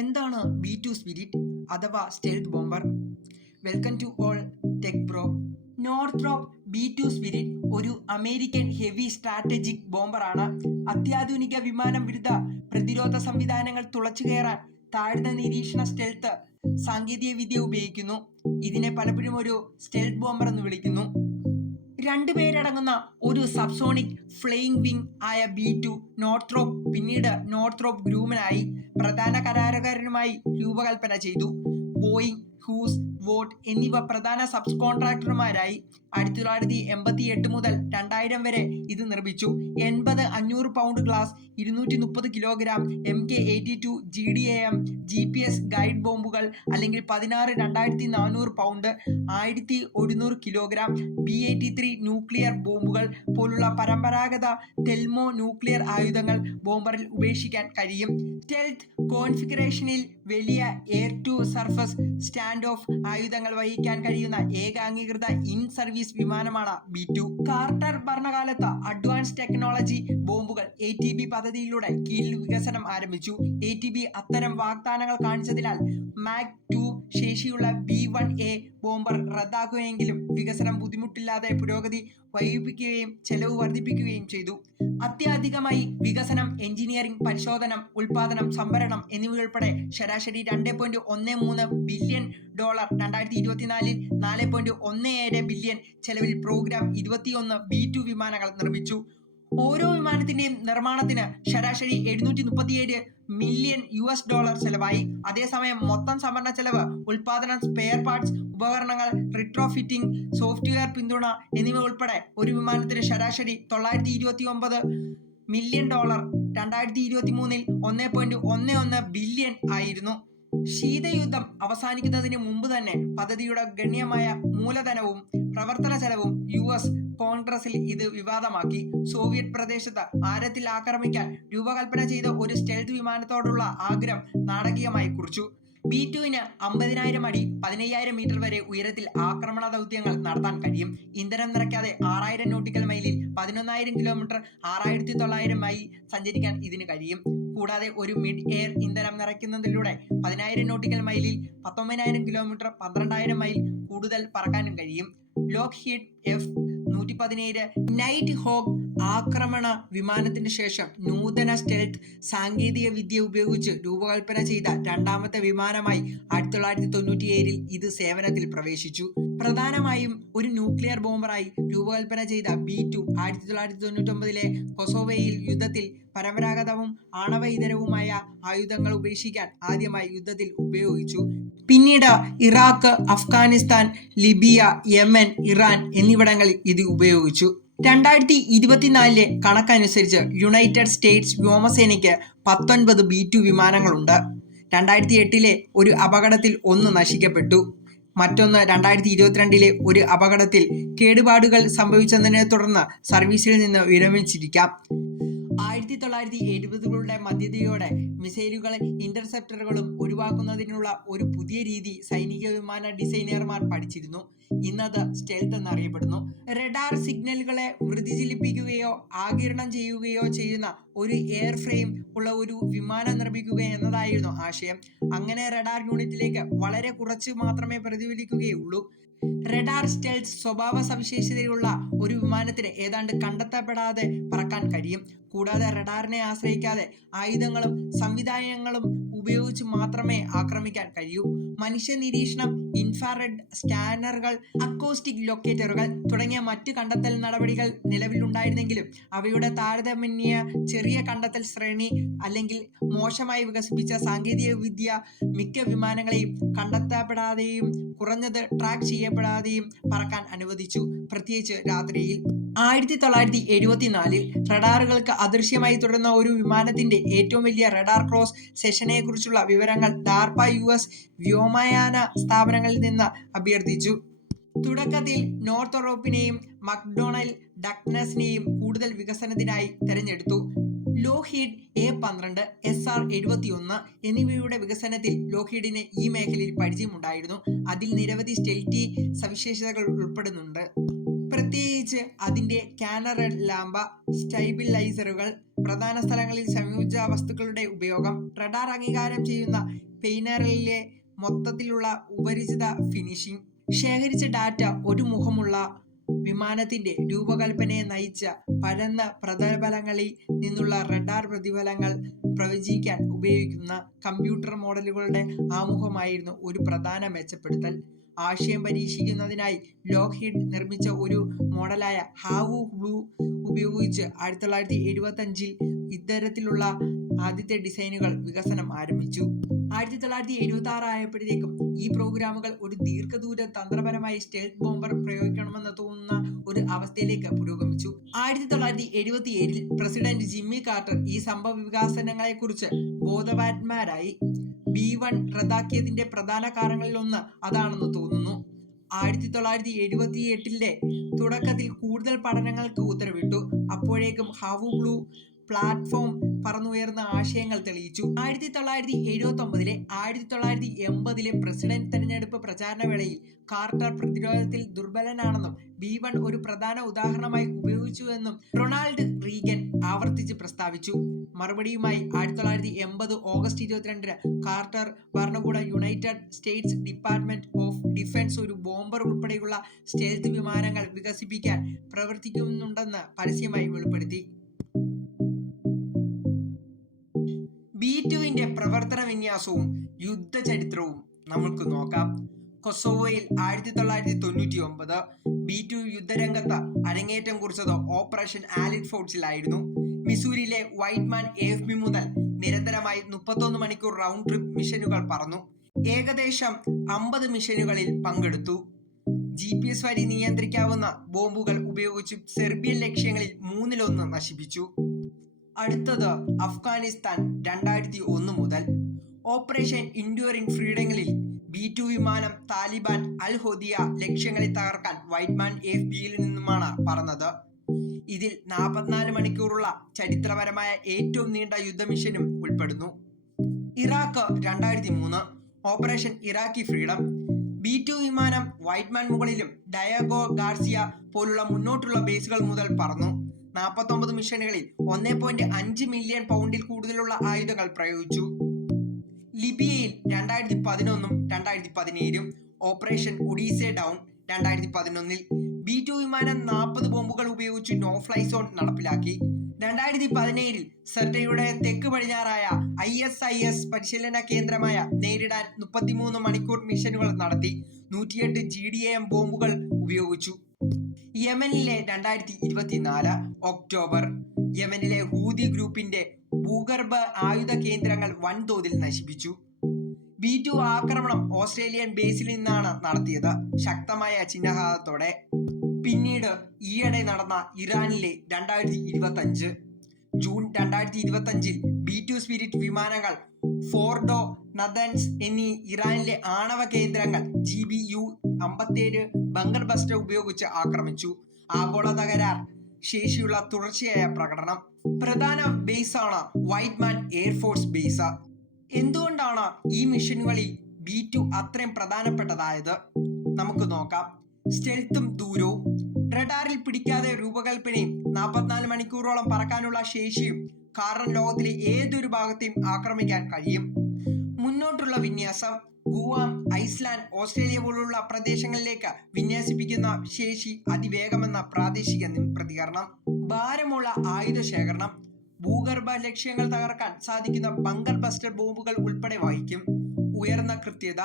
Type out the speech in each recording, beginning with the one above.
എന്താണ് B2 spirit അഥവാ stealth bomber? Welcome to all tech bro. Northrop B2 spirit ഒരു American heavy strategic ബോംബറാണ്. അത്യാധുനിക വിമാനം വിരുദ്ധ പ്രതിരോധ സംവിധാനങ്ങൾ തുളച്ചു കയറാൻ താഴ്ന്ന നിരീക്ഷണ സ്റ്റെൽത്ത് സാങ്കേതിക വിദ്യ ഉപയോഗിക്കുന്നു. ഇതിനെ പലപ്പോഴും ഒരു സ്റ്റെൽത്ത് ബോംബർ എന്ന് വിളിക്കുന്നു. രണ്ടുപേരടങ്ങുന്ന ഒരു സബ്സോണിക് ഫ്ലൈയിങ് വിങ് ആയ B2 നോർത്രോപ്പ് പിന്നീട് നോർത്രോപ്പ് ഗ്രൂമനായി പ്രധാന കരാറുകാരനുമായി രൂപകൽപ്പന ചെയ്തു. ബോയിങ്, ഹൂസ്, വോട്ട് എന്നിവ പ്രധാന സബ് കോൺട്രാക്ടർമാരായി. 1988 മുതൽ 2000 വരെ ഇത് നിർമ്മിച്ചു. 80-500 pound class, 230 kilogram Mk-82 GDAM GPS guide ബോംബുകൾ അല്ലെങ്കിൽ 16-2400 പൗണ്ട് 1100 കിലോഗ്രാം B-83 ന്യൂക്ലിയർ ബോംബുകൾ പോലുള്ള പരമ്പരാഗത തെൽമോ ന്യൂക്ലിയർ ആയുധങ്ങൾ ബോംബറിൽ ഉപേക്ഷിക്കാൻ കഴിയും. സ്റ്റെൽത്ത് കോൺഫിഗറേഷനിൽ വലിയ air to surface stand off ആയുധങ്ങൾ വഹിക്കാൻ കഴിയുന്ന ഏക അംഗീകൃത ഇൻ സർവീസ് വിമാനമാണ് B2. കാർട്ടർ ഭരണകാലത്ത് അഡ്വാൻസ് ടെക്നോളജി ബോംബുകൾ ATB പദ്ധതിയിലൂടെ കീഴിൽ വികസനം ആരംഭിച്ചു. ATB അത്തരം വാഗ്ദാനങ്ങൾ കാണിച്ചതിനാൽ മാക് 2 ശേഷിയുള്ള B-1A ബോംബർ റദ്ദാക്കുകയെങ്കിലും വികസനം ബുദ്ധിമുട്ടില്ലാതെ പുരോഗതി വൈകിപ്പിക്കുകയും ചെലവ് വർദ്ധിപ്പിക്കുകയും ചെയ്തു. അത്യധികമായി വികസനം, എഞ്ചിനീയറിംഗ്, പരിശോധനം, ഉൽപാദനം, സംഭരണം എന്നിവയുൾപ്പെടെ ശരാശരി $2.13 ബില്യൺ 2024-ൽ 4.17 ബില്യൺ ചെലവിൽ പ്രോഗ്രാം 21 B2 വിമാനങ്ങൾ നിർമ്മിച്ചു. ഓരോ വിമാനത്തിന്റെയും നിർമ്മാണത്തിന് ശരാശരി $737 മില്യൺ ചെലവായി. അതേസമയം മൊത്തം സംഭരണ ചെലവ്, ഉൽപാദനം, സ്പെയർ പാർട്സ്, ഉപകരണങ്ങൾ, റിട്രോഫിറ്റിംഗ്, സോഫ്റ്റ്വെയർ പിന്തുണ എന്നിവ ഉൾപ്പെടെ ഒരു വിമാനത്തിന് ശരാശരി $929 മില്യൺ 2023-ൽ 1.11 ബില്യൺ ആയിരുന്നു. ശീതയുദ്ധം അവസാനിക്കുന്നതിന് മുമ്പ് തന്നെ പദ്ധതിയുടെ ഗണ്യമായ മൂലധനവും പ്രവർത്തന ചെലവും US കോൺഗ്രസിൽ ഇത് വിവാദമാക്കി. സോവിയറ്റ് പ്രദേശത്ത് ആഴത്തിൽ ആക്രമിക്കാൻ രൂപകൽപ്പന ചെയ്ത ഒരു സ്റ്റെൽത്ത് വിമാനത്തോടുള്ള ആഗ്രഹം നാടകീയമായി കുറിച്ചു. B2-ന് 50,000 അടി 15,000 മീറ്റർ വരെ ഉയരത്തിൽ ആക്രമണ ദൗത്യങ്ങൾ നടത്താൻ കഴിയും. ഇന്ധനം നിറയ്ക്കാതെ 6,000 നോട്ടിക്കൽ മൈലിൽ 11,000 കിലോമീറ്റർ 6,900 മൈൽ സഞ്ചരിക്കാൻ ഇതിന് കഴിയും. കൂടാതെ ഒരു മിഡ് എയർ ഇന്ധനം നിറയ്ക്കുന്നതിലൂടെ 10,000 നോട്ടിക്കൽ മൈലിൽ 19,000 കിലോമീറ്റർ 12,000 മൈൽ കൂടുതൽ പറക്കാനും കഴിയും. ലോക്ഹീഡ് F-117 നൈറ്റ് ഹോക്ക് ആക്രമണ വിമാനത്തിന് ശേഷം നൂതന സ്റ്റെൽത്ത് സാങ്കേതിക വിദ്യ ഉപയോഗിച്ച് രൂപകൽപ്പന ചെയ്ത രണ്ടാമത്തെ വിമാനമായി 1997-ൽ ഇത് സേവനത്തിൽ പ്രവേശിച്ചു. പ്രധാനമായും ഒരു ന്യൂക്ലിയർ ബോംബറായി രൂപകൽപ്പന ചെയ്ത B2 1999-ലെ കൊസോവോയിൽ യുദ്ധത്തിൽ പരമ്പരാഗതവും ആണവ ഇതരവുമായ ആയുധങ്ങൾ ഉപേക്ഷിക്കാൻ ആദ്യമായി യുദ്ധത്തിൽ ഉപയോഗിച്ചു. പിന്നീട് Iraq, Afghanistan, Libya, Yemen, Iran എന്നിവിടങ്ങളിൽ ഇത് ഉപയോഗിച്ചു. 2024-ലെ കണക്കനുസരിച്ച് യുണൈറ്റഡ് സ്റ്റേറ്റ്സ് വ്യോമസേനയ്ക്ക് 19 B2 വിമാനങ്ങളുണ്ട്. 2008-ലെ ഒരു അപകടത്തിൽ ഒന്ന് നശിക്കപ്പെട്ടു. മറ്റൊന്ന് 2022-ലെ ഒരു അപകടത്തിൽ കേടുപാടുകൾ സംഭവിച്ചതിനെ തുടർന്ന് സർവീസിൽ നിന്ന് വിരമിച്ചിരിക്കാം. 1970-കളുടെ മധ്യതയോടെ മിസൈലുകളും ഇന്റർസെപ്റ്ററുകളും ഒഴിവാക്കുന്നതിനുള്ള ഒരു പുതിയ രീതി സൈനിക വിമാന ഡിസൈനർമാർ പഠിച്ചിരുന്നു. ഇന്നത് സ്റ്റെൽത്ത് എന്നറിയപ്പെടുന്നു. റഡാർ സിഗ്നലുകളെ വ്യതിചലിപ്പിക്കുകയോ ആഗിരണം ചെയ്യുകയോ ചെയ്യുന്ന ഒരു എയർ ഫ്രെയിം ഉള്ള ഒരു വിമാനം നിർമ്മിക്കുക എന്നതായിരുന്നു ആശയം. അങ്ങനെ റഡാർ യൂണിറ്റിലേക്ക് വളരെ കുറച്ച് മാത്രമേ പ്രതിഫലിക്കുകയുള്ളൂ. റഡാർ സ്റ്റെൽത്ത് സ്വഭാവ സവിശേഷതയുള്ള ഒരു വിമാനത്തിന് ഏതാണ്ട് കണ്ടെത്തപ്പെടാതെ പറക്കാൻ കഴിയും. കൂടാതെ റഡാറിനെ ആശ്രയിക്കാതെ ആയുധങ്ങളും സംവിധാനങ്ങളും ഉപയോഗിച്ച് മാത്രമേ ആക്രമിക്കാൻ കഴിയൂ. മനുഷ്യ നിരീക്ഷണം, ഇൻഫ്രാറെഡ് സ്കാനറുകൾ, അക്കോസ്റ്റിക് ലൊക്കേറ്ററുകൾ തുടങ്ങിയ മറ്റ് കണ്ടെത്തൽ നടപടികൾ നിലവിലുണ്ടായിരുന്നെങ്കിലും അവയുടെ താരതമ്യേന ചെറിയ കണ്ടെത്തൽ ശ്രേണി അല്ലെങ്കിൽ മോശമായി വികസിപ്പിച്ച സാങ്കേതിക വിദ്യ മിക്ക വിമാനങ്ങളെയും കണ്ടെത്തപ്പെടാതെയും കുറഞ്ഞത് ട്രാക്ക് ചെയ്യപ്പെടാതെയും പറക്കാൻ അനുവദിച്ചു, പ്രത്യേകിച്ച് രാത്രിയിൽ. 1974-ൽ റഡാറുകൾക്ക് അദൃശ്യമായി തുടർന്ന ഒരു വിമാനത്തിന്റെ ഏറ്റവും വലിയ റഡാർ ക്രോസ് സെക്ഷനെ കുറിച്ചുള്ള വിവരങ്ങൾ DARPA US വ്യോമയാന സ്ഥാപനങ്ങളിൽ നിന്ന് അഭ്യർത്ഥിച്ചു. തുടക്കത്തിൽ നോർത്തോറോപ്പിനെയും മക്ഡോണൽ ഡഗ്ലസിനെയും കൂടുതൽ വികസനത്തിനായി തെരഞ്ഞെടുത്തു. ലോക്ഹീഡ് A-12, SR-71 എന്നിവയുടെ വികസനത്തിൽ ലോക്ഹീഡിന് ഈ മേഖലയിൽ പരിചയമുണ്ടായിരുന്നു. അതിൽ നിരവധി സ്റ്റെൽത്തി സവിശേഷതകൾ ഉൾപ്പെടുന്നുണ്ട്. പ്രത്യേകിച്ച് അതിന്റെ കാനറഡ് ലാമ്പ, സ്റ്റെബിലൈസറുകൾ, പ്രധാന സ്ഥലങ്ങളിൽ സംയോജിത വസ്തുക്കളുടെ ഉപയോഗം, റഡാർ അംഗീകാരം ചെയ്യുന്ന പെയിനറിലെ മൊത്തത്തിലുള്ള ഉപരിചിത ഫിനിഷിംഗ്, ശേഖരിച്ച ഡാറ്റ ഒരു മുഖമുള്ള വിമാനത്തിന്റെ രൂപകൽപ്പനയെ നയിച്ച പരന്ന പ്രതിഫലങ്ങളിൽ നിന്നുള്ള റഡാർ പ്രതിഫലങ്ങൾ പ്രവചിക്കാൻ ഉപയോഗിക്കുന്ന കമ്പ്യൂട്ടർ മോഡലുകളുടെ ആമുഖമായിരുന്നു ഒരു പ്രധാന മെച്ചപ്പെടുത്തൽ. ആശയം പരീക്ഷിക്കുന്നതിനായി ലോക്ഹീഡ് നിർമ്മിച്ച ഒരു മോഡലായ ഹാവു ബ്ലൂ ഉപയോഗിച്ച് 1975 ഇത്തരത്തിലുള്ള ആദ്യത്തെ ഡിസൈനുകൾ വികസനം ആരംഭിച്ചു. 1976 ആയപ്പോഴേക്കും ഈ പ്രോഗ്രാമുകൾ ഒരു ദീർഘദൂര തന്ത്രപരമായി സ്റ്റെൽത്ത് ബോംബർ പ്രയോഗിക്കണമെന്ന് തോന്നുന്ന ഒരു അവസ്ഥയിലേക്ക് പുരോഗമിച്ചു. 1977 പ്രസിഡന്റ് ജിമ്മി കാർട്ടർ ഈ സംഭവ വികാസങ്ങളെക്കുറിച്ച് ബോധവാന്മാരായി. B-1 റദ്ദാക്കിയതിന്റെ പ്രധാന കാരണങ്ങളിലൊന്ന് അതാണെന്ന് തോന്നുന്നു. 1978 തുടക്കത്തിൽ കൂടുതൽ പഠനങ്ങൾക്ക് ഉത്തരവിട്ടു. അപ്പോഴേക്കും ഹാവു ബ്ലൂ പ്ലാറ്റ്ഫോം പറന്നുയർന്ന ആശയങ്ങൾ തെളിയിച്ചു. 1979 1980 പ്രസിഡന്റ് തെരഞ്ഞെടുപ്പ് പ്രചാരണ വേളയിൽ കാർട്ടർ പ്രതിരോധത്തിൽ ദുർബലനാണെന്നും B-1 ഒരു പ്രധാന ഉദാഹരണമായി ഉപയോഗിച്ചുവെന്നും റൊണാൾഡ് റീഗൻ ആവർത്തിച്ച് പ്രസ്താവിച്ചു. മറുപടിയുമായി 1980 ഓഗസ്റ്റ് 22 കാർട്ടർ ഭരണകൂടം United States department of defence ഒരു ബോംബർ ഉൾപ്പെടെയുള്ള സ്റ്റെൽത്ത് വിമാനങ്ങൾ വികസിപ്പിക്കാൻ പ്രവർത്തിക്കുന്നുണ്ടെന്ന് പരസ്യമായി വെളിപ്പെടുത്തി. B-2 പ്രവർത്തന വിന്യാസവും യുദ്ധചരിത്രവും നമുക്ക് നോക്കാം. കൊസോവോയിൽ 1999 B-2 യുദ്ധരംഗത്ത് അരങ്ങേറ്റം കുറിച്ചത് ഓപ്പറേഷൻ ആലിഡ് ഫോഴ്സിലായിരുന്നു. മിസൂരിയിലെ വൈറ്റ്മാൻ AFB മുതൽ നിരന്തരമായി 31 മണിക്കൂർ റൗണ്ട് ട്രിപ്പ് മിഷനുകൾ പറന്നു. ഏകദേശം 50 മിഷനുകളിൽ പങ്കെടുത്തു. GPS വഴി നിയന്ത്രിക്കാവുന്ന ബോംബുകൾ ഉപയോഗിച്ച് സെർബിയൻ ലക്ഷ്യങ്ങളിൽ 1/3 നശിപ്പിച്ചു. അടുത്തത് അഫ്ഗാനിസ്ഥാൻ 2001 മുതൽ. ഓപ്പറേഷൻ ഇൻഡ്യൂറിംഗ് ഫ്രീഡങ്ങളിൽ B-2 വിമാനം താലിബാൻ അൽ ഹൊദിയ ലക്ഷ്യങ്ങളെ തകർക്കാൻ വൈറ്റ്മാൻ AFBയിൽ നിന്നുമാണ് പറന്നത്. ഇതിൽ 44 മണിക്കൂറുള്ള ചരിത്രപരമായ ഏറ്റവും നീണ്ട യുദ്ധമിഷനും ഉൾപ്പെടുന്നു. Iraq 2003 operation Iraqi freedom. B-2 വിമാനം വൈറ്റ്മാൻ മുകളിലും ഡയാഗോ ഗാർസിയ പോലുള്ള മുന്നോട്ടുള്ള ബേസുകൾ മുതൽ പറന്നു. 49 മിഷനുകളിൽ 1.5 മില്യൺ പൗണ്ടിൽ കൂടുതലുള്ള ആയുധങ്ങൾ പ്രയോഗിച്ചു. ലിബിയയിൽ 2011 2017 ഓപ്പറേഷൻ ഒഡീസെ ഡൗൺ. 2011 B-2 വിമാനം 40 ബോംബുകൾ ഉപയോഗിച്ച് നോ ഫ്ലൈ സോൺ നടപ്പിലാക്കി. 2017 സെർട്ടയുടെ തെക്ക് പടിഞ്ഞാറായ ISIS പരിശീലന കേന്ദ്രമായ നേരിടാൻ 33 മണിക്കൂർ മിഷനുകൾ നടത്തി. 108 GDAM ബോംബുകൾ ഉപയോഗിച്ചു. യമനിലെ 2024 ഒക്ടോബർ യമനിലെ ഹൂതി ഗ്രൂപ്പിന്റെ ഭൂഗർഭ ആയുധ കേന്ദ്രങ്ങൾ വൻതോതിൽ നശിപ്പിച്ചു. B-2 ആക്രമണം ഓസ്ട്രേലിയൻ ബേസിൽ നിന്നാണ് നടത്തിയത്, ശക്തമായ ചിഹ്നാഘാതത്തോടെ. പിന്നീട് ഈയിടെ നടന്ന ഇറാനിലെ 2025 ജൂൺ 2025 B-2 സ്പിരിറ്റ് വിമാനങ്ങൾ ഫോർഡോ, നദൻസ് എന്നീ ഇറാനിലെ ആണവ കേന്ദ്രങ്ങൾ GBU-57 ബങ്കർ ബസ്റ്റർ ഉപയോഗിച്ച് ആക്രമിച്ചു. ആഗോള തകരാർ ശേഷിയുള്ള തുടർച്ചയായ പ്രകടനം. പ്രധാന ബേസാണ് വൈറ്റ്മാൻ എയർഫോഴ്സ് ബേസ്. എന്തുകൊണ്ടാണ് ഈ മിഷനുകളിൽ B-2 അത്രയും പ്രധാനപ്പെട്ടതായത്? നമുക്ക് നോക്കാം. സ്റ്റെൽത്തും ദൂരവും. റഡാറിൽ പിടിക്കാതെ രൂപകൽപ്പനയും 44 മണിക്കൂറോളം പറക്കാനുള്ള ശേഷിയും കാരണം ലോകത്തിലെ ഏതൊരു ഭാഗത്തെയും ആക്രമിക്കാൻ കഴിയും. മുന്നോട്ടുള്ള വിന്യാസം. ഗുവാം, ഐസ്ലാൻഡ്, ഓസ്ട്രേലിയ പോലുള്ള പ്രദേശങ്ങളിലേക്ക് വിന്യസിപ്പിക്കുന്ന ശേഷി, അതിവേഗമെന്ന പ്രാദേശിക പ്രതികരണം. ഭാരമുള്ള ആയുധ ശേഖരണം. ഭൂഗർഭ ലക്ഷ്യങ്ങൾ തകർക്കാൻ സാധിക്കുന്ന ബങ്കർ ബസ്റ്റർ ബോംബുകൾ ഉൾപ്പെടെ വഹിക്കും. ഉയർന്ന കൃത്യത.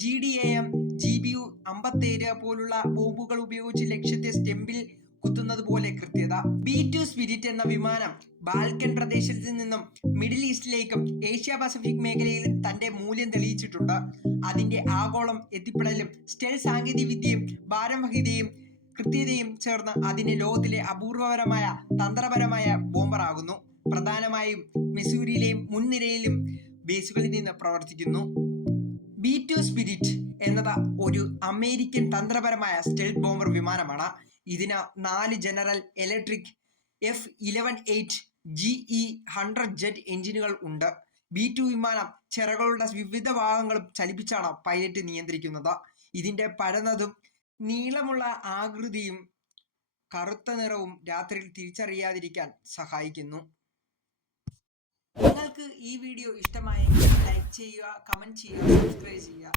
GDAM, GBU-57 പോലുള്ള ബോംബുകൾ ഉപയോഗിച്ച് ലക്ഷ്യത്തെ സ്റ്റെമ്പിൽ കുത്തുന്നത് പോലെ കൃത്യത. B-2 സ്പിരിറ്റ് എന്ന വിമാനം ബാൽക്കൻ പ്രദേശത്ത് നിന്നും മിഡിൽ ഈസ്റ്റിലേക്കും ഏഷ്യ പസഫിക് മേഖലയിലും തന്റെ മൂല്യം തെളിയിച്ചിട്ടുണ്ട്. അതിന്റെ ആഗോളം എത്തിപ്പെടലും സ്റ്റെൽത്ത് സാങ്കേതികവിദ്യയും ഭാരവഹിതയും കൃത്യതയും ചേർന്ന് അതിനെ ലോകത്തിലെ അപൂർവപരമായ തന്ത്രപരമായ ബോംബറാകുന്നു. പ്രധാനമായും മിസൂരിയിലെയും മുൻനിരയിലും ബേസുകളിൽ നിന്ന് പ്രവർത്തിക്കുന്നു. B-2 സ്പിരിറ്റ് എന്നത് ഒരു അമേരിക്കൻ തന്ത്രപരമായ സ്റ്റെൽത്ത് ബോംബർ വിമാനമാണ്. ഇതിന് 4 general electric F-11-8 GE-100 jet എഞ്ചിനുകൾ ഉണ്ട്. B-2 വിമാനം ചിറകുകളുടെ വിവിധ ഭാഗങ്ങളും ചലിപ്പിച്ചാണ് പൈലറ്റ് നിയന്ത്രിക്കുന്നത്. ഇതിന്റെ പരന്നതും നീളമുള്ള ആകൃതിയും കറുത്ത നിറവും രാത്രിയിൽ തിരിച്ചറിയാതിരിക്കാൻ സഹായിക്കുന്നു. നിങ്ങൾക്ക് ഈ വീഡിയോ ഇഷ്ടമായെങ്കിൽ ലൈക്ക് ചെയ്യുക, കമൻറ്റ് ചെയ്യുക, സബ്സ്ക്രൈബ് ചെയ്യുക.